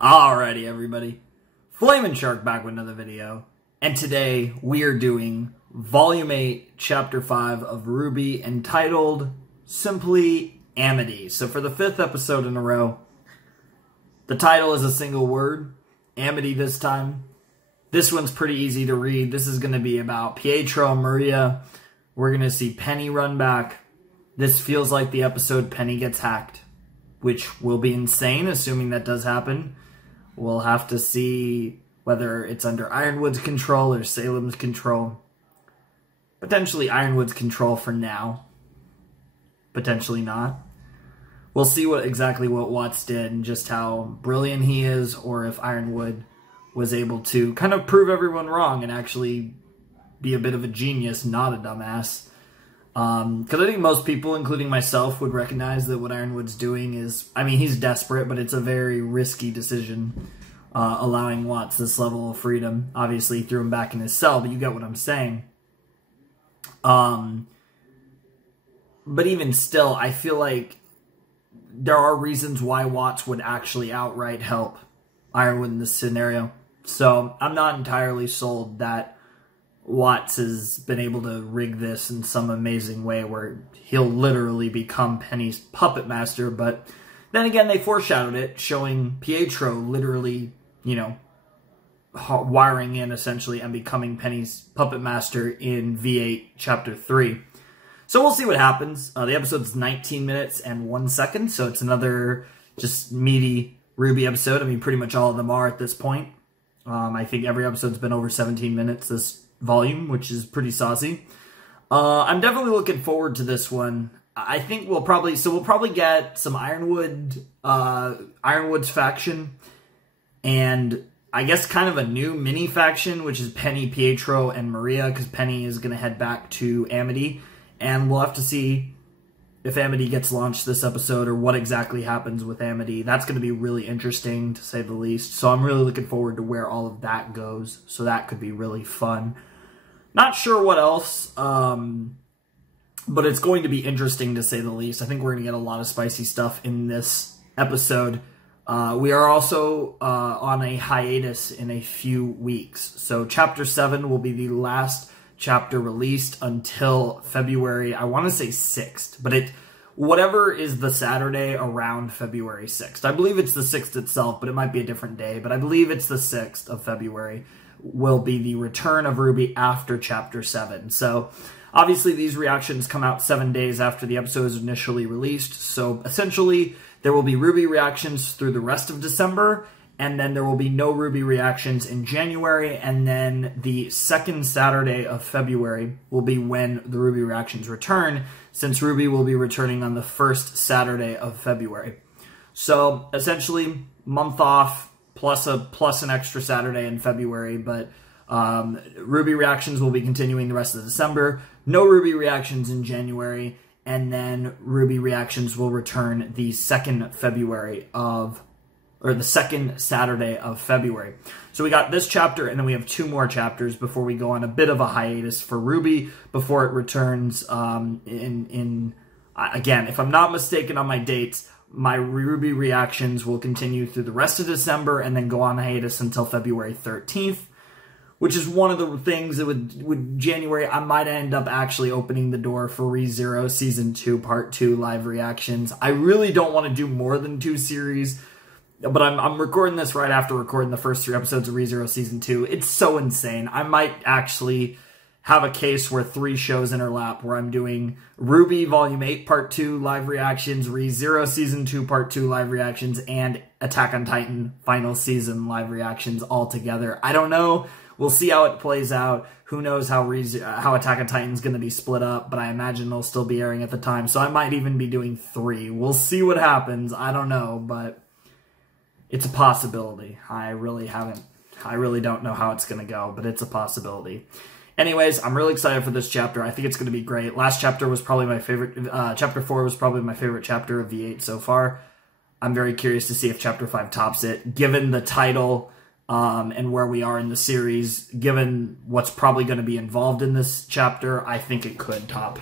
Alrighty, everybody. Flamin' Shark back with another video. And today we are doing Volume 8, Chapter 5 of RWBY, entitled simply Amity. So for the 5th episode in a row, the title is a single word, Amity this time. This one's pretty easy to read. This is going to be about Pietro and Maria. We're going to see Penny run back. This feels like the episode Penny gets hacked, which will be insane, assuming that does happen. We'll have to see whether it's under Ironwood's control or Salem's control. Potentially Ironwood's control for now. Potentially not. We'll see exactly what Watts did and just how brilliant he is, or if Ironwood was able to kind of prove everyone wrong and actually be a bit of a genius, not a dumbass. Because I think most people, including myself, would recognize that what Ironwood's doing is, I mean, he's desperate, but it's a very risky decision, allowing Watts this level of freedom. Obviously, he threw him back in his cell, but you get what I'm saying. But even still, I feel like there are reasons why Watts would actually outright help Ironwood in this scenario. So I'm not entirely sold that Watts has been able to rig this in some amazing way where he'll literally become Penny's puppet master. But then again, they foreshadowed it, showing Pietro literally, you know, wiring in essentially and becoming Penny's puppet master in V8 Chapter 3. So we'll see what happens. The episode's 19 minutes and 1 second, so it's another just meaty RWBY episode. I mean, pretty much all of them are at this point. I think every episode's been over 17 minutes this volume, which is pretty saucy. I'm definitely looking forward to this one. I think we'll probably get some Ironwood's faction, and I guess kind of a new mini faction, which is Penny, Pietro, and Maria, because Penny is going to head back to Amity, and we'll have to see if Amity gets launched this episode or what exactly happens with Amity. That's going to be really interesting, to say the least. So I'm really looking forward to where all of that goes. So that could be really fun. Not sure what else, but it's going to be interesting, to say the least. I think we're going to get a lot of spicy stuff in this episode. We are also on a hiatus in a few weeks. So Chapter 7 will be the last chapter released until February, I want to say 6th, but whatever is the Saturday around February 6th. I believe it's the 6th itself, but it might be a different day, but I believe it's the 6th of February will be the return of RWBY after Chapter 7. So obviously these reactions come out 7 days after the episode is initially released, so essentially there will be RWBY reactions through the rest of December, and then there will be no RWBY reactions in January, and then the second Saturday of February will be when the RWBY reactions return, since RWBY will be returning on the first Saturday of February. So essentially, month off plus an extra Saturday in February, but RWBY reactions will be continuing the rest of December. No RWBY reactions in January, and then RWBY reactions will return the second Saturday of February. So we got this chapter, and then we have 2 more chapters before we go on a bit of a hiatus for RWBY before it returns again, if I'm not mistaken on my dates, my RWBY reactions will continue through the rest of December and then go on hiatus until February 13th, which is one of the things that with January, I might end up actually opening the door for ReZero Season 2 Part 2 live reactions. I really don't want to do more than 2 series, but I'm recording this right after recording the first 3 episodes of ReZero Season 2. It's so insane. I might actually have a case where 3 shows interlap, where I'm doing RWBY Volume 8 Part 2 live reactions, ReZero Season 2 Part 2 live reactions, and Attack on Titan Final Season live reactions all together. I don't know. We'll see how it plays out. Who knows how Attack on Titan's going to be split up, but I imagine they'll still be airing at the time. So I might even be doing 3. We'll see what happens. I don't know, but it's a possibility. I really don't know how it's going to go, but it's a possibility. Anyways, I'm really excited for this chapter. I think it's going to be great. Last chapter was probably my favorite. Chapter 4 was probably my favorite chapter of V8 so far. I'm very curious to see if Chapter 5 tops it, given the title and where we are in the series. Given what's probably going to be involved in this chapter, I think it could top.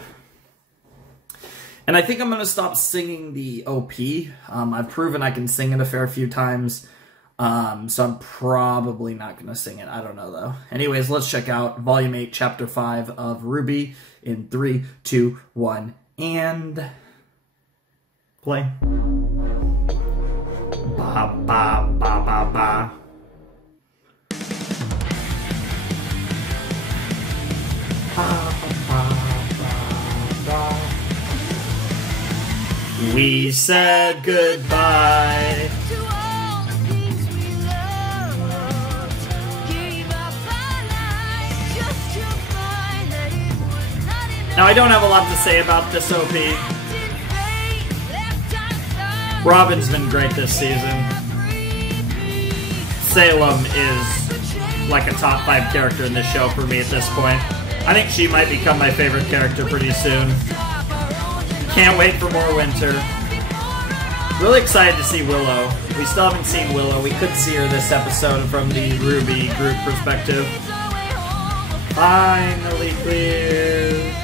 And I think I'm going to stop singing the OP. I've proven I can sing it a fair few times. So I'm probably not going to sing it. I don't know, though. Anyways, let's check out Volume 8, Chapter 5 of RWBY in 3, 2, 1, and play. Ba, ba, ba, ba, ba. We said goodbye. Now, I don't have a lot to say about this OP. Robin's been great this season. Salem is like a top 5 character in this show for me at this point. I think she might become my favorite character pretty soon. Can't wait for more winter. Really excited to see Willow. We still haven't seen Willow. We could see her this episode from the RWBY group perspective. Finally clear.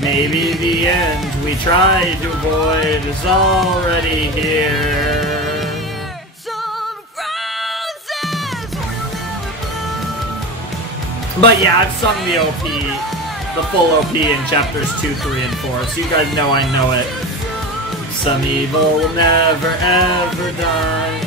Maybe the end we tried to avoid is already here. But yeah, I've sung the OP, the full OP in chapters 2, 3, and 4, so you guys know I know it. Some evil will never ever die.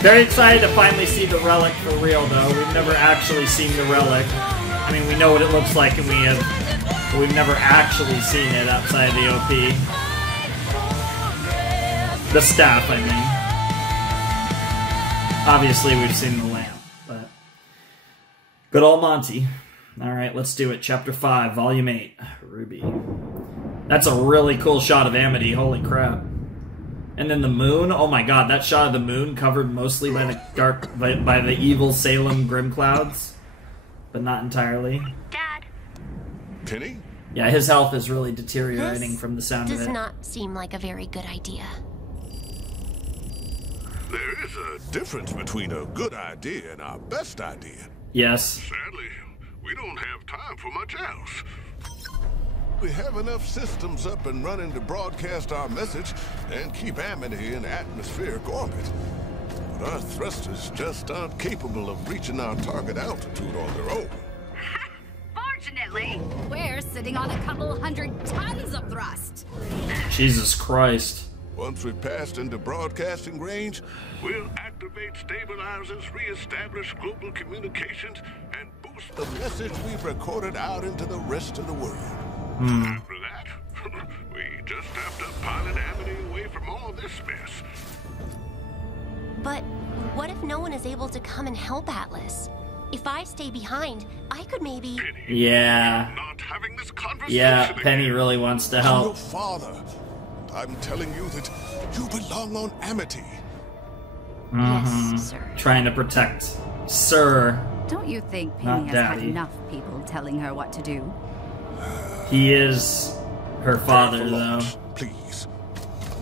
Very excited to finally see the relic for real, though. We've never actually seen the relic. I mean, we know what it looks like, and we've never actually seen it outside the OP. The staff, I mean. Obviously, we've seen the lamp, but good old Monty. All right, let's do it. Chapter 5, Volume 8, RWBY. That's a really cool shot of Amity. Holy crap! And then the moon. Oh my god, that shot of the moon covered mostly by the by the evil Salem Grim clouds. But not entirely. Dad. Penny? Yeah, his health is really deteriorating from the sound of it. Does not seem like a very good idea. There is a difference between a good idea and our best idea. Yes. Sadly, we don't have time for much else. We have enough systems up and running to broadcast our message and keep Amity in atmospheric orbit. But our thrusters just aren't capable of reaching our target altitude on their own. Fortunately, we're sitting on a couple 100 tons of thrust. Jesus Christ. Once we've passed into broadcasting range, we'll activate stabilizers, reestablish global communications, and boost the message we've recorded out into the rest of the world. After that, we just have to pilot Amity away from all this mess. But what if no one is able to come and help Atlas? If I stay behind, I could maybe... Penny, Yeah. not having this conversation Yeah, again. Penny really wants to I'm your help. father. I'm telling you that you belong on Amity. Yes, sir. Trying to protect Sir. Don't you think Not Penny has had Daddy. enough people telling her what to do? He is her father, though. Please,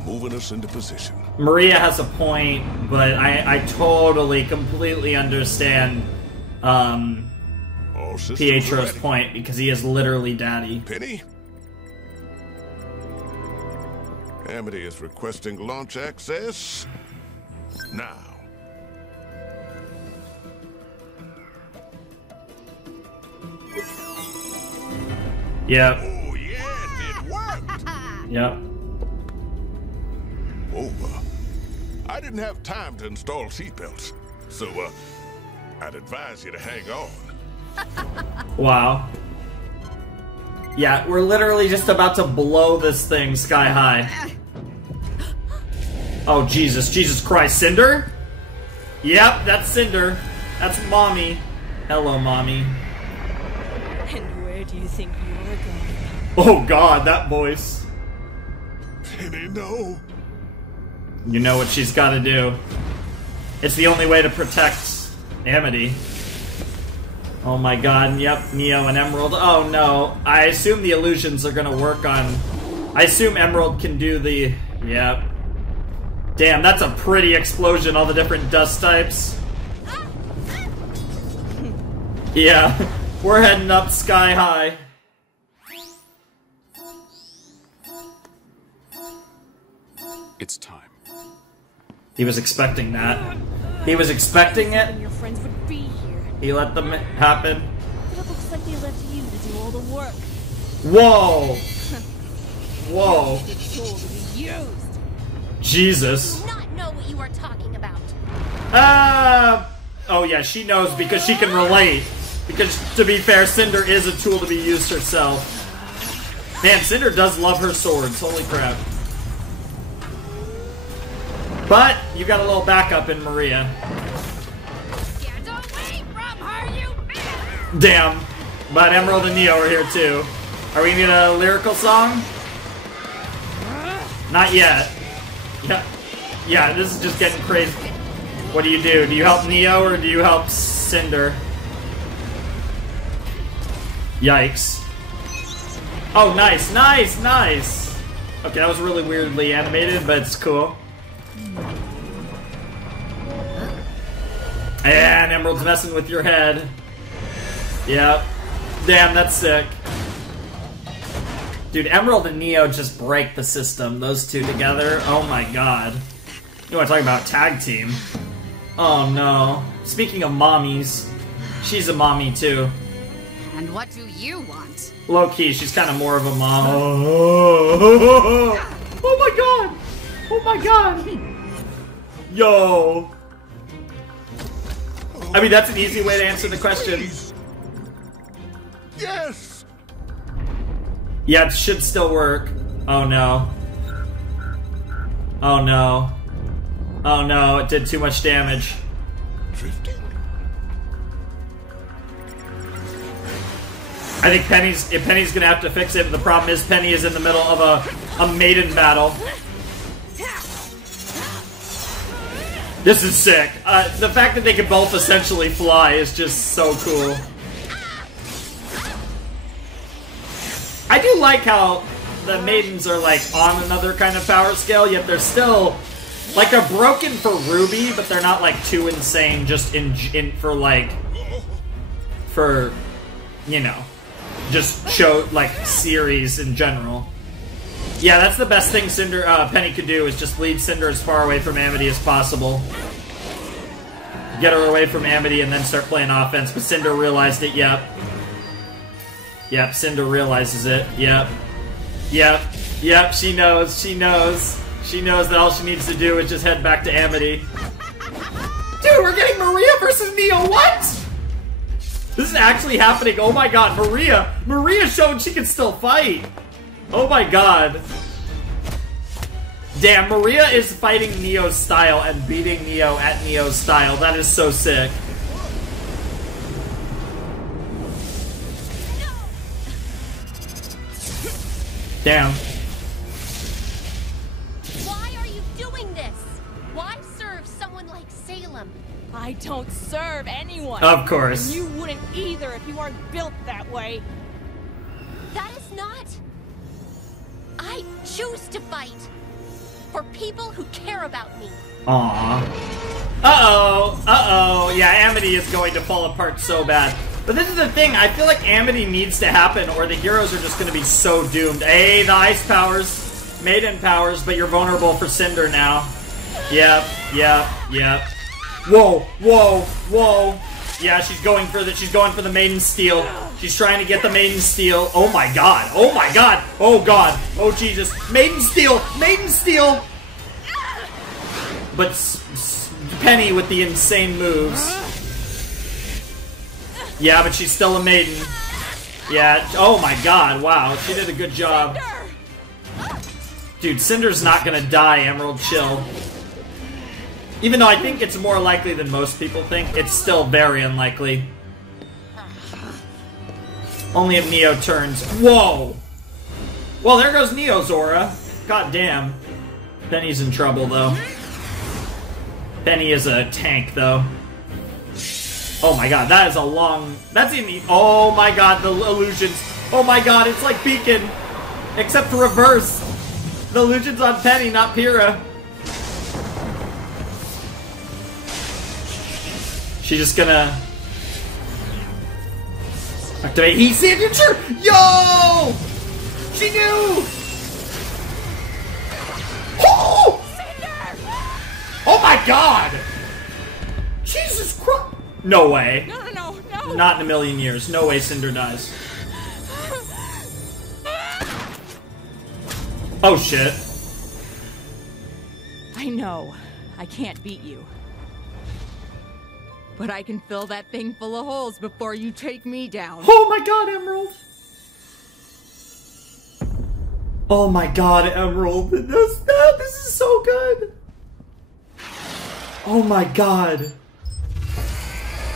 moving us into position. Maria has a point, but I totally, completely understand All systems Pietro's ready. point, because he is literally Daddy. Penny? Amity is requesting launch access now. Yep. Oh, yes, it worked! Yep. Oh, I didn't have time to install seatbelts, so, I'd advise you to hang on. Wow. Yeah, we're literally just about to blow this thing sky high. Oh, Jesus. Jesus Christ. Cinder? Yep, that's Cinder. That's Mommy. Hello, Mommy. And where do you think you're going? Oh, God, that voice. Penny, no. You know what she's got to do. It's the only way to protect Amity. Oh my god, yep, Neo and Emerald. Oh no, I assume the illusions are gonna work on... I assume Emerald can do the... Yep. Damn, that's a pretty explosion, all the different dust types. Yeah, we're heading up sky high. It's time. He was expecting that. He was expecting it. And your friends would be here. He let them happen. But it looks like they left you to do all the work. Whoa! Whoa. The tool to be used. Jesus. Do not know what you are talking about. Oh yeah, she knows because she can relate. Because, to be fair, Cinder is a tool to be used herself. Man, Cinder does love her swords. Holy crap. But, you got a little backup in Maria. Get away from her, you bitch! Damn. But Emerald and Neo are here too. Are we gonna get a lyrical song? Not yet. Yeah, this is just getting crazy. What do? Do you help Neo or do you help Cinder? Yikes. Oh, nice, nice, nice! Okay, that was really weirdly animated, but it's cool. And Emerald's messing with your head. Yep. Damn, that's sick. Dude, Emerald and Neo just break the system. Those two together. Oh my god. You want to talk about tag team? Oh no. Speaking of mommies, she's a mommy too. And what do you want? Low key, she's kind of more of a mom. Oh my god! Oh my god! Yo! I mean, that's an easy way to answer the question. Yes! Yeah, it should still work. Oh no. Oh no. Oh no, it did too much damage. Drifting? I think Penny's gonna have to fix it, but the problem is Penny is in the middle of a maiden battle. This is sick. The fact that they can both essentially fly is just so cool. I do like how the maidens are like on another kind of power scale, yet they're still like they're broken for RWBY, but they're not like too insane just for you know, just show like series in general. Yeah, that's the best thing Penny could do is just lead Cinder as far away from Amity as possible. Get her away from Amity and then start playing offense, but Cinder realized it, yep. Yep, Cinder realizes it, yep. Yep, yep, she knows, she knows. She knows that all she needs to do is just head back to Amity. Dude, we're getting Maria versus Neo, what? This is actually happening, oh my god, Maria showed she can still fight. Oh my god. Damn, Maria is fighting Neo's style and beating Neo at Neo's style. That is so sick. Damn. Why are you doing this? Why serve someone like Salem? I don't serve anyone. Of course. And you wouldn't either if you weren't built that way. That is not... I choose to fight for people who care about me. Aww. Uh-oh. Uh-oh. Yeah, Amity is going to fall apart so bad. But this is the thing, I feel like Amity needs to happen or the heroes are just going to be so doomed. Hey, the ice powers, maiden powers, but you're vulnerable for Cinder now. Yep, yep, yep. Whoa, whoa, whoa. Yeah, she's going for the maiden steel. She's trying to get the maiden steel. Oh my god, oh my god, oh god, oh Jesus. Maiden steel, maiden steel. But Penny with the insane moves. Yeah, but she's still a maiden. Yeah, oh my god, wow, she did a good job. Dude, Cinder's not gonna die, Emerald, chill. Even though I think it's more likely than most people think, it's still very unlikely. Only if Neo turns. Whoa! Well, there goes Neo's aura. God damn. Penny's in trouble, though. Penny is a tank, though. Oh my god, that is a long... That's in the... Oh my god, the illusions. Oh my god, it's like Beacon. Except reverse. The illusion's on Penny, not Pyrrha. She's just gonna... activate heat signature! Yo! She knew! Oh! Oh my god! Jesus Christ! No way. No. Not in a million years. No way Cinder dies. Oh shit. I know. I can't beat you. But I can fill that thing full of holes before you take me down. Oh my god, Emerald! Oh my god, Emerald! This is so good! Oh my god.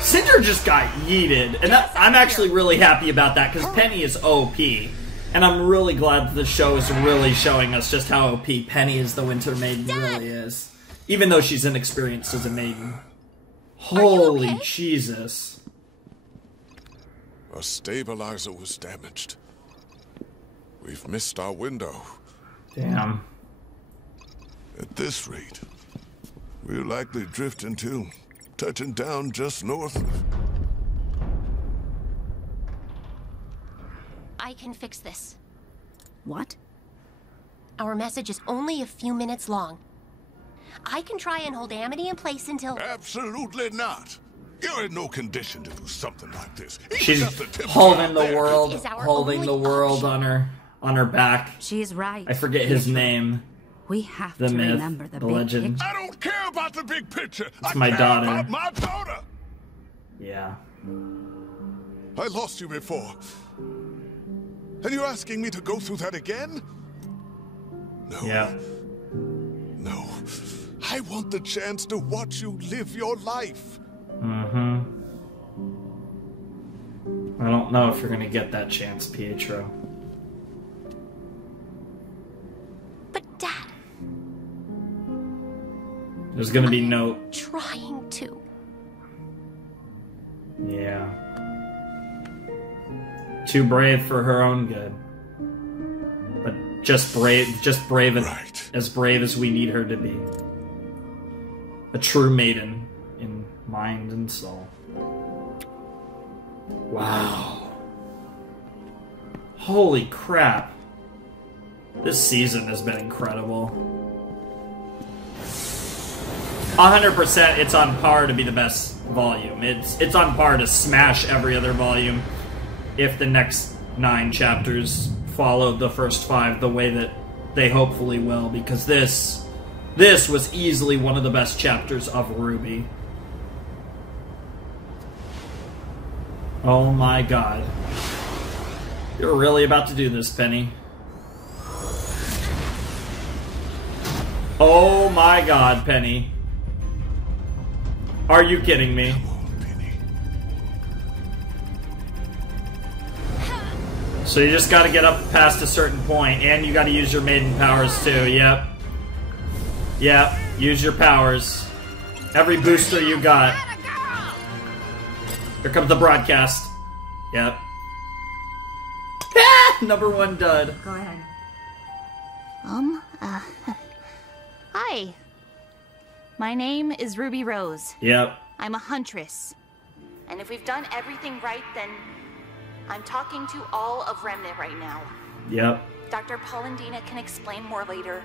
Cinder just got yeeted. And I'm actually really happy about that, because Penny is OP. And I'm really glad that the show is really showing us just how OP Penny as the Winter Maiden really is. Even though she's inexperienced as a maiden. Holy Jesus. A stabilizer was damaged. We've missed our window. Damn. At this rate, we'll likely drift into touching down just north of... I can fix this. What? Our message is only a few minutes long. I can try and hold Amity in place until... Absolutely not. You're in no condition to do something like this. She's holding the world on her back. She's right. I forget his name. We have The to myth, remember the the big legend. picture. I don't care about the big picture. It's I my care daughter. about my daughter. Yeah. I lost you before. And you're asking me to go through that again? No. Yeah. No. I want the chance to watch you live your life. Mm-hmm. I don't know if you're gonna get that chance, Pietro. But Dad... There's gonna be no... trying to. Yeah. Too brave for her own good. But just brave Right. as brave as we need her to be. A true maiden in mind and soul. Wow. Holy crap. This season has been incredible. 100% it's on par to be the best volume. It's on par to smash every other volume if the next 9 chapters follow the first 5 the way that they hopefully will, because this was easily one of the best chapters of RWBY. Oh my god. You're really about to do this, Penny. Oh my god, Penny. Are you kidding me? Come on, Penny. So you just gotta get up past a certain point, and you gotta use your maiden powers too, yep. Yep, use your powers. Every booster you got. Here comes the broadcast. Yep. Number 1 dud. Go ahead. Hi. My name is Ruby Rose. Yep. I'm a huntress. And if we've done everything right, then I'm talking to all of Remnant right now. Yep. Dr. Polendina can explain more later.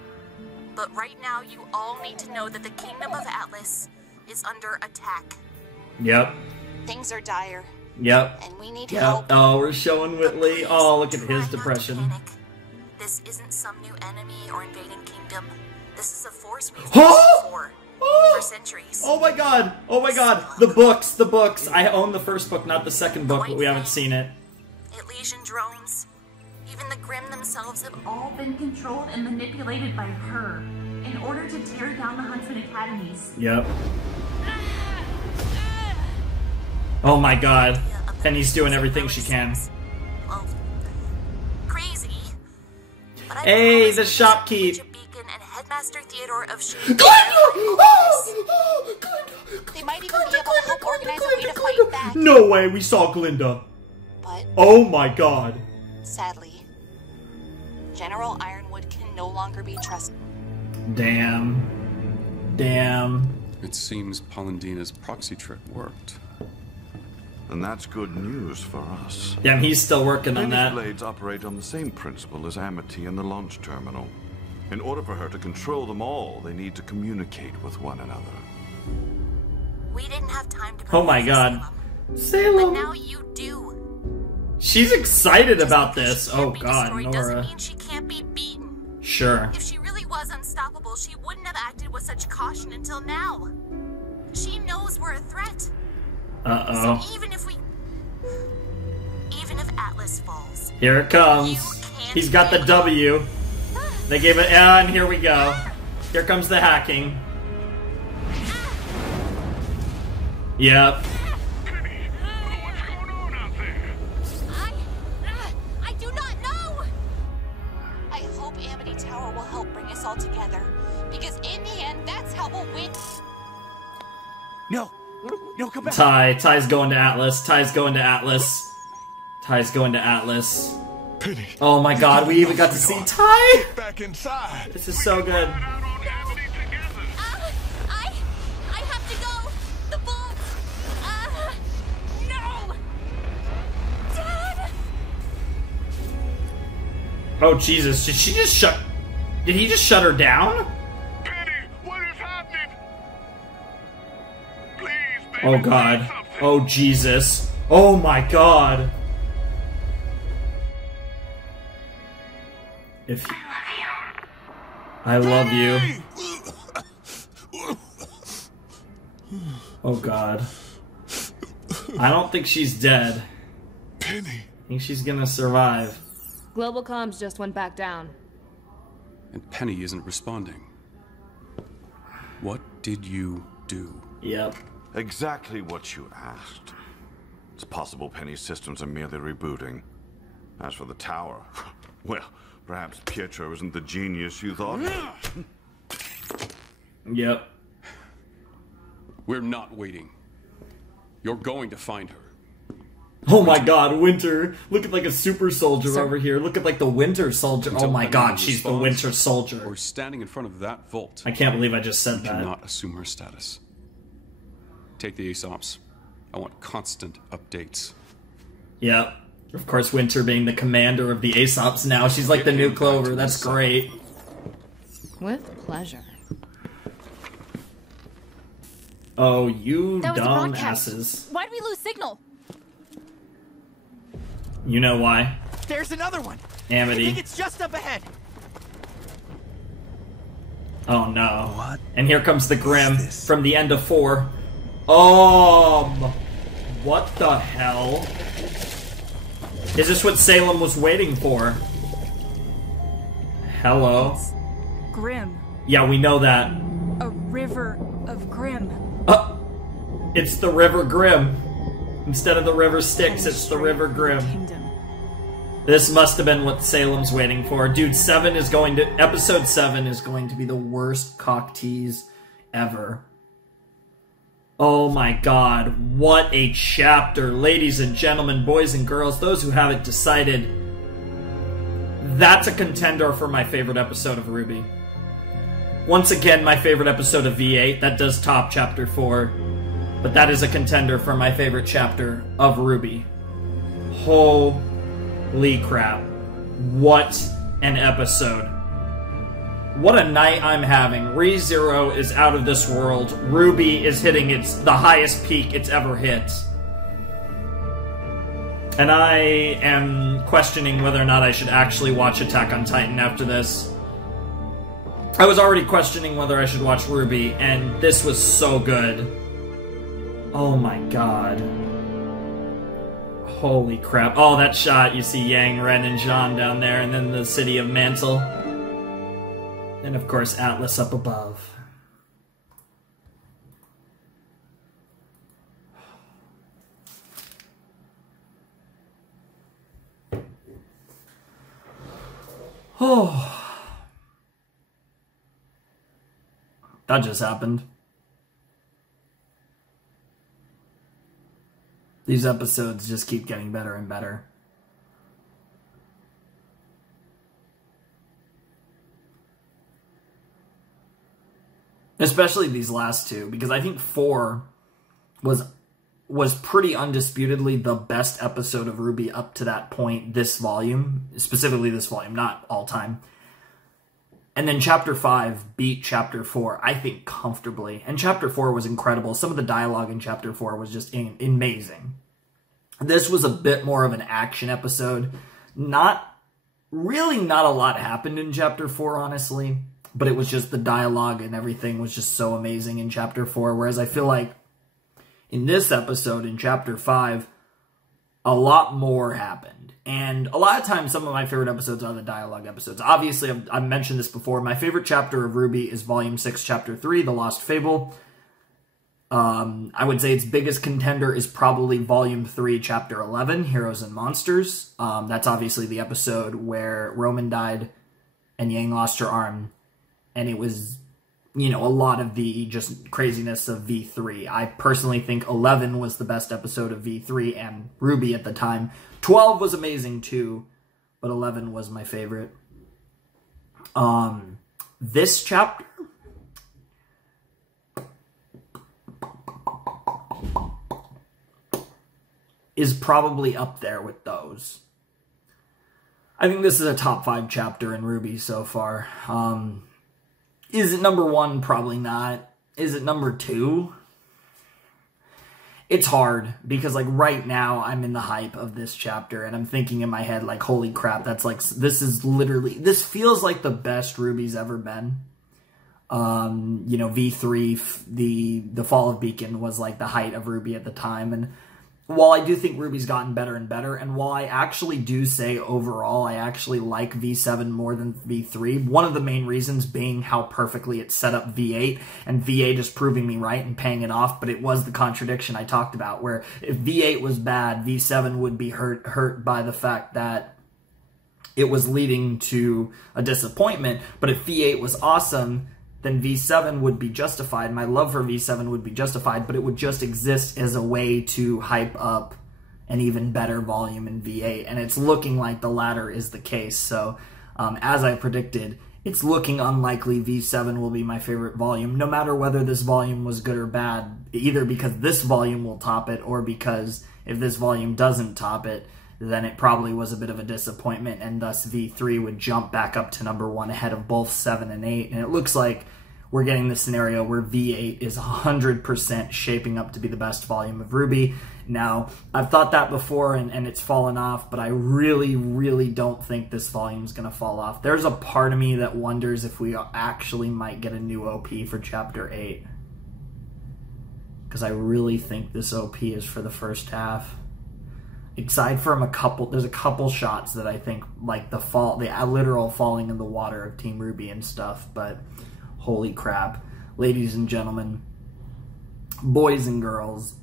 But right now, you all need to know that the Kingdom of Atlas is under attack. Yep. Things are dire. Yep. And we need Yep. help. Oh, we're showing Whitley. Please Oh, look at try his not to depression. panic. This isn't some new enemy or invading kingdom. This is a force we've Oh! used before. For centuries. Oh my god! Oh my god! The books! I own the first book, not the second book, but we haven't seen it. Elysian drones. Even the Grimm themselves have all been controlled and manipulated by her in order to tear down the Huntsman Academies. Yep. Oh my god. Penny's doing everything she can. Well, crazy. But I Hey, promise the you, shopkeep. Agent Beacon and Headmaster Theodore of Sheen. They might even be able to help organize a way to fight back. No way, we saw Glinda. But Oh my god. sadly, General Ironwood can no longer be trusted. Damn. It seems Polendina's proxy trick worked. And that's good news for us. Damn, he's still working on Penny's that. blades operate on the same principle as Amity in the launch terminal. In order for her to control them all, they need to communicate with one another. We didn't have time to Oh my god. Salem. But now you do. She's excited about this. She can't Oh be god, destroyed doesn't Nora. mean she can't be beaten. Sure. If she really was unstoppable, she wouldn't have acted with such caution until now. She knows we're a threat. Uh-oh. So even if Atlas falls, Here it comes. He's got the W. They gave it, and here we go. Here comes the hacking. Yep. Penny, what's going on out there? I do not know! I hope Amity Tower will help bring us all together. Because in the end, that's how we'll win. No, come back. Ty's going to Atlas. Ty's going to Atlas. Ty's going to Atlas. Penny. Oh my god, we even got to see Ty! Get back inside. This is so good. Out on Amity together. I have to go! The vault! No! Dad! Oh Jesus, did he just shut her down? Penny, what is happening? Please, baby, Oh say god. something. Oh Jesus. Oh my god. If I love you. Oh god. I don't think she's dead. Penny. I think she's gonna survive. Global comms just went back down. And Penny isn't responding. What did you do? Yep. Exactly what you asked. It's possible Penny's systems are merely rebooting. As for the tower, well, perhaps Pietro isn't the genius you thought. Yep. We're not waiting. You're going to find her. Oh my god, Winter. Look at like a super soldier Sir? over here. Look at like the Winter Soldier. Until Oh my Penny god, she's the responds, Winter Soldier. We're standing in front of that vault. I can't believe I just said Do that. not assume her status. Take the Aesops. I want constant updates. Yep. Of course, Winter being the commander of the Aesops now. She's like the new Clover. That's great. With pleasure. Oh, you That was a dumb broadcast. asses. Why'd we lose signal? You know why. There's another one. I think Amity. it's just up ahead. Oh no. What And here comes the Grim this? from the end of 4. What the hell? Is this what Salem was waiting for? Hello? Grim. Yeah, we know that. A river of Grim. It's the River Grim. Instead of the River Styx, it's the Straight River from Grim. Kingdom. This must have been what Salem's waiting for. Dude, episode 7 is going to be the worst cock tease ever. Oh my god, what a chapter. Ladies and gentlemen, boys and girls, those who haven't decided, that's a contender for my favorite episode of RWBY. Once again, my favorite episode of V8. That does top chapter 4. But that is a contender for my favorite chapter of RWBY. Holy crap. What an episode. What a night I'm having. ReZero is out of this world. RWBY is hitting the highest peak it's ever hit. And I am questioning whether or not I should actually watch Attack on Titan after this. I was already questioning whether I should watch RWBY, and this was so good. Oh my god. Holy crap. Oh, that shot, you see Yang, Ren, and Jean down there, and then the city of Mantle. And of course, Atlas up above. Oh. That just happened. These episodes just keep getting better and better. Especially these last two, because I think 4 was pretty undisputedly the best episode of RWBY up to that point, this volume. Specifically this volume, not all time. And then Chapter 5 beat Chapter 4, I think, comfortably. And Chapter 4 was incredible. Some of the dialogue in Chapter 4 was just amazing. This was a bit more of an action episode. Really not a lot happened in Chapter 4, honestly. But it was just the dialogue and everything was just so amazing in Chapter 4. Whereas I feel like in this episode, in Chapter 5, a lot more happened. And a lot of times, some of my favorite episodes are the dialogue episodes. Obviously, I've mentioned this before. My favorite chapter of RWBY is Volume 6, Chapter 3, The Lost Fable. I would say its biggest contender is probably Volume 3, Chapter 11, Heroes and Monsters. That's obviously the episode where Roman died and Yang lost her arm. And it was, you know, a lot of the just craziness of V3. I personally think 11 was the best episode of V3 and RWBY at the time. 12 was amazing too, but 11 was my favorite. This chapter is probably up there with those. I think this is a top 5 chapter in RWBY so far. Is it number 1? Probably not. Is it number 2? It's hard, because, like, right now, I'm in the hype of this chapter, and I'm thinking in my head, like, holy crap, that's, like, this feels like the best RWBY's ever been. You know, V3, the Fall of Beacon was, like, the height of RWBY at the time, and while I do think RWBY's gotten better and better, and while I actually do say overall I actually like V7 more than V3, one of the main reasons being how perfectly it set up V8, and V8 is proving me right and paying it off, but it was the contradiction I talked about, where if V8 was bad, V7 would be hurt by the fact that it was leading to a disappointment, but if V8 was awesome, then V7 would be justified. My love for V7 would be justified, but it would just exist as a way to hype up an even better volume in V8. And it's looking like the latter is the case. So, as I predicted, it's looking unlikely V7 will be my favorite volume, no matter whether this volume was good or bad, either because this volume will top it, or because if this volume doesn't top it, then it probably was a bit of a disappointment, and thus V3 would jump back up to number 1 ahead of both 7 and 8. And it looks like we're getting the scenario where V8 is 100% shaping up to be the best volume of RWBY. Now, I've thought that before, and it's fallen off, but I really, really don't think this volume is going to fall off. There's a part of me that wonders if we actually might get a new OP for Chapter 8. Because I really think this OP is for the first half. Aside from there's a couple shots that I think, like the literal falling in the water of Team RWBY and stuff, but holy crap. Ladies and gentlemen, boys and girls,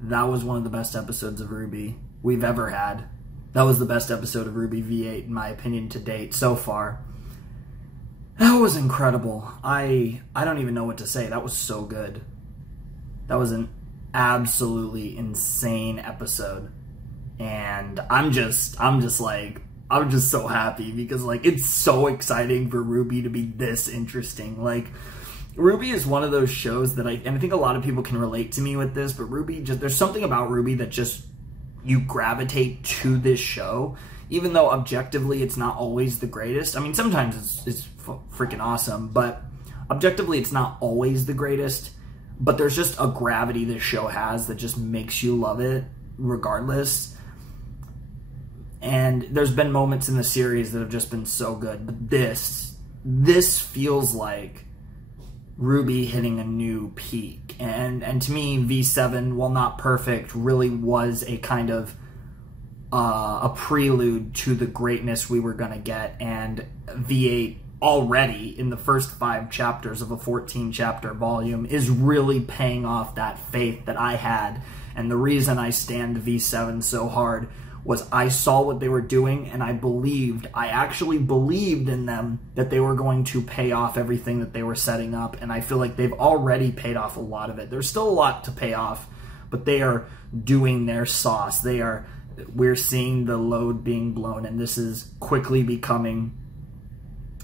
that was one of the best episodes of RWBY we've ever had. That was the best episode of RWBY V8, in my opinion, to date, so far. That was incredible. I don't even know what to say. That was so good. That was an absolutely insane episode. And I'm just so happy, because, like, it's so exciting for RWBY to be this interesting. Like, RWBY is one of those shows that I think a lot of people can relate to me with this, but there's something about RWBY that just, you gravitate to this show, even though objectively it's not always the greatest. I mean, sometimes it's freaking awesome, but objectively it's not always the greatest, but there's just a gravity this show has that just makes you love it regardless. And there's been moments in the series that have just been so good. But this feels like RWBY hitting a new peak. And to me, V7, while not perfect, really was a kind of a prelude to the greatness we were going to get. And V8 already, in the first 5 chapters of a 14-chapter volume, is really paying off that faith that I had. And the reason I stand V7 so hard was I saw what they were doing, and I actually believed in them that they were going to pay off everything that they were setting up, and I feel like they've already paid off a lot of it. There's still a lot to pay off, but they are doing their sauce. We're seeing the load being blown, and this is quickly becoming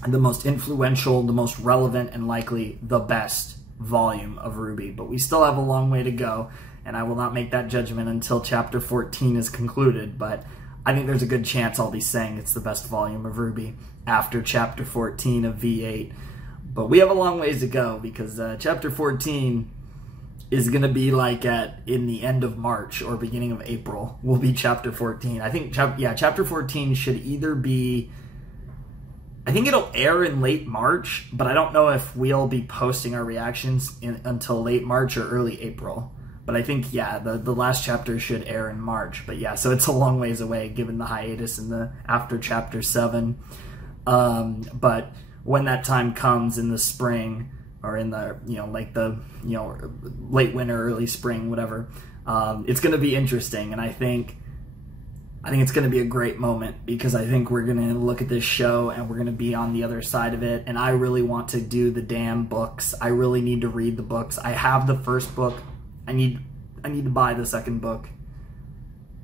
the most influential, the most relevant, and likely the best volume of RWBY. But we still have a long way to go, and I will not make that judgment until Chapter 14 is concluded, but I think there's a good chance I'll be saying it's the best volume of RWBY after Chapter 14 of V8. But we have a long ways to go, because Chapter 14 is going to be like in the end of March or beginning of April will be Chapter 14. I think, Chapter 14 should either be... I think it'll air in late March, but I don't know if we'll be posting our reactions until late March or early April. But I think, yeah, the last chapter should air in March. But yeah, so it's a long ways away given the hiatus in the after Chapter 7. But when that time comes in the spring, or in the, late winter, early spring, whatever, it's going to be interesting. And I think it's going to be a great moment, because I think we're going to look at this show and we're going to be on the other side of it. And I really want to do the damn books. I really need to read the books. I have the first book. I need to buy the second book.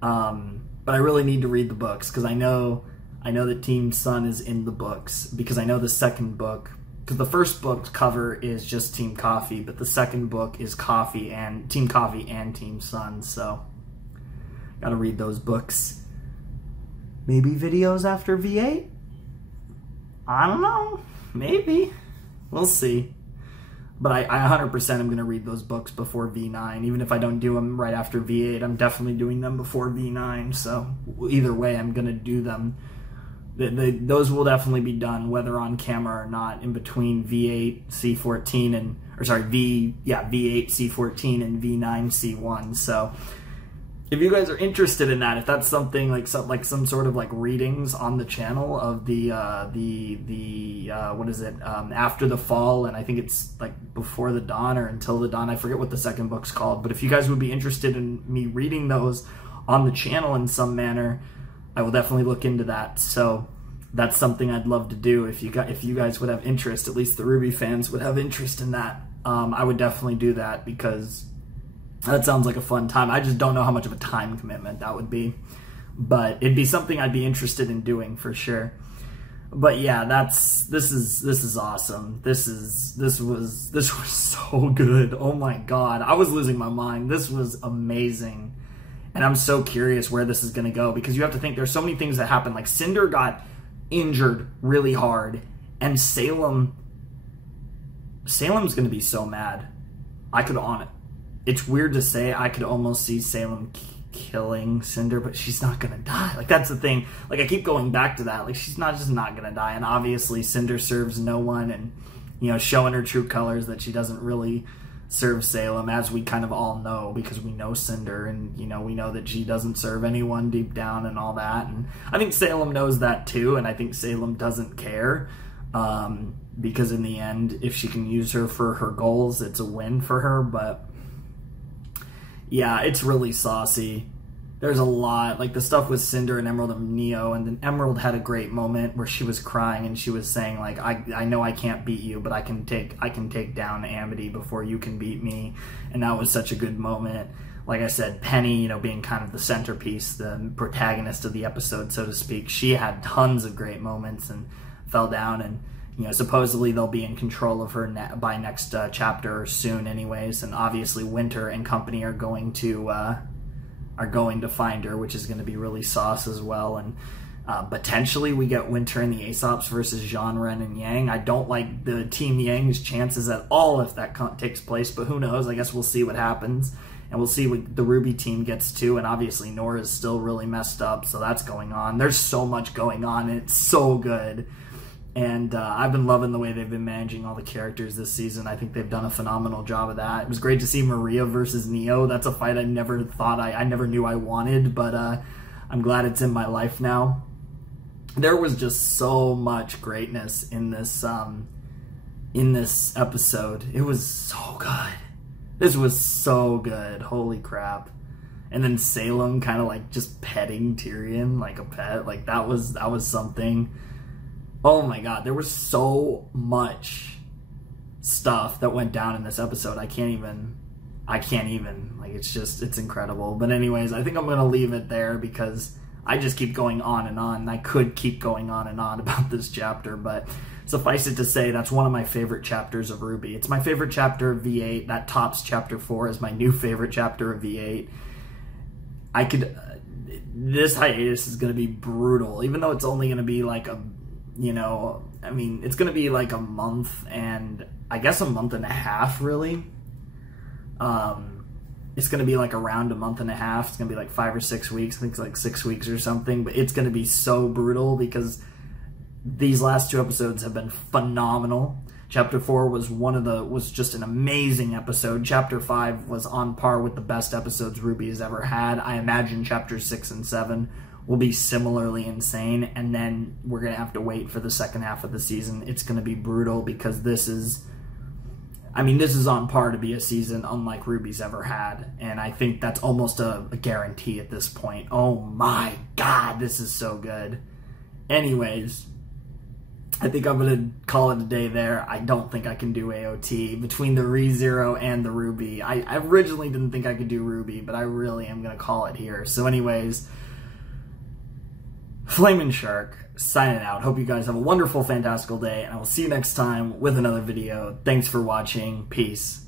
But I really need to read the books, because I know that Team Sun is in the books, because I know the second book, because the first book cover is just Team Coffee, but the second book is Coffee and Team Coffee and Team Sun. So gotta read those books. Maybe videos after V8? I don't know. Maybe. We'll see. But I 100% am going to read those books before V9. Even if I don't do them right after V8, I'm definitely doing them before V9. So either way, I'm going to do them. Those will definitely be done, whether on camera or not, in between V8 C14 and... Or sorry, V8 C14 and V9 C1. So... if you guys are interested in that, if that's something like some sort of like readings on the channel of the what is it, After the Fall, and I think it's like Before the Dawn or Until the Dawn, I forget what the second book's called, but if you guys would be interested in me reading those on the channel in some manner, I will definitely look into that. So that's something I'd love to do. If you guys would have interest, at least the RWBY fans would have interest in that, I would definitely do that, because that sounds like a fun time. I just don't know how much of a time commitment that would be. But it'd be something I'd be interested in doing for sure. But yeah, this is awesome. This was so good. Oh my god. I was losing my mind. This was amazing. And I'm so curious where this is going to go, because you have to think there's so many things that happen. Like Cinder got injured really hard, and Salem's going to be so mad. It's weird to say, I could almost see Salem killing Cinder, but she's not gonna die. Like, that's the thing. Like, I keep going back to that. Like, she's just not gonna die. And obviously, Cinder serves no one, and, showing her true colors that she doesn't really serve Salem, as we kind of all know, because we know Cinder, and, we know that she doesn't serve anyone deep down and all that. And I think Salem knows that too, and I think Salem doesn't care. Because in the end, if she can use her for her goals, it's a win for her. But yeah, it's really saucy. There's a lot, like the stuff with Cinder and Emerald and Neo, and then Emerald had a great moment where she was crying and she was saying, like, I know I can't beat you, but I can take down Amity before you can beat me. And that was such a good moment. Like I said, Penny, being kind of the centerpiece, the protagonist of the episode, so to speak, she had tons of great moments and fell down, and supposedly they'll be in control of her by next chapter soon anyways, and obviously Winter and company are going to find her, which is going to be really sauce as well. And potentially we get Winter and the Aesops versus Jean, Ren, and Yang. I don't like the Team Yang's chances at all if that takes place, but who knows? I guess we'll see what happens, and we'll see what the RWBY team gets to. And obviously Nora's still really messed up, so that's going on. There's so much going on, and it's so good. And I've been loving the way they've been managing all the characters this season. I think they've done a phenomenal job of that. It was great to see Maria versus Neo. That's a fight I never thought I never knew I wanted, but I'm glad it's in my life now. There was just so much greatness in this episode. It was so good. This was so good. Holy crap. And then Salem kind of like just petting Tyrion like a pet. Like that was something. Oh my god, there was so much stuff that went down in this episode. I can't even, like, it's incredible. But anyways, I think I'm going to leave it there, because I just keep going on and on. And I could keep going on and on about this chapter, but suffice it to say, that's one of my favorite chapters of RWBY. It's my favorite chapter of V8. That tops chapter 4 as my new favorite chapter of V8. this hiatus is going to be brutal, even though it's only going to be like a, you know, I mean, it's going to be like a month and I guess a month and a half, really. It's going to be like around a month and a half. It's going to be like 5 or 6 weeks. I think it's like 6 weeks or something, but it's going to be so brutal because these last 2 episodes have been phenomenal. Chapter 4 was just an amazing episode. Chapter 5 was on par with the best episodes RWBY has ever had. I imagine chapters 6 and 7 will be similarly insane, and then we're going to have to wait for the second half of the season. It's going to be brutal because this is on par to be a season unlike RWBY's ever had, and I think that's almost a guarantee at this point. Oh my god, this is so good. Anyways, I think I'm going to call it a day there. I don't think I can do AOT. Between the ReZero and the RWBY, I originally didn't think I could do RWBY, but I really am going to call it here. So anyways, Flamin' Shark, signing out. Hope you guys have a wonderful, fantastical day, and I will see you next time with another video. Thanks for watching. Peace.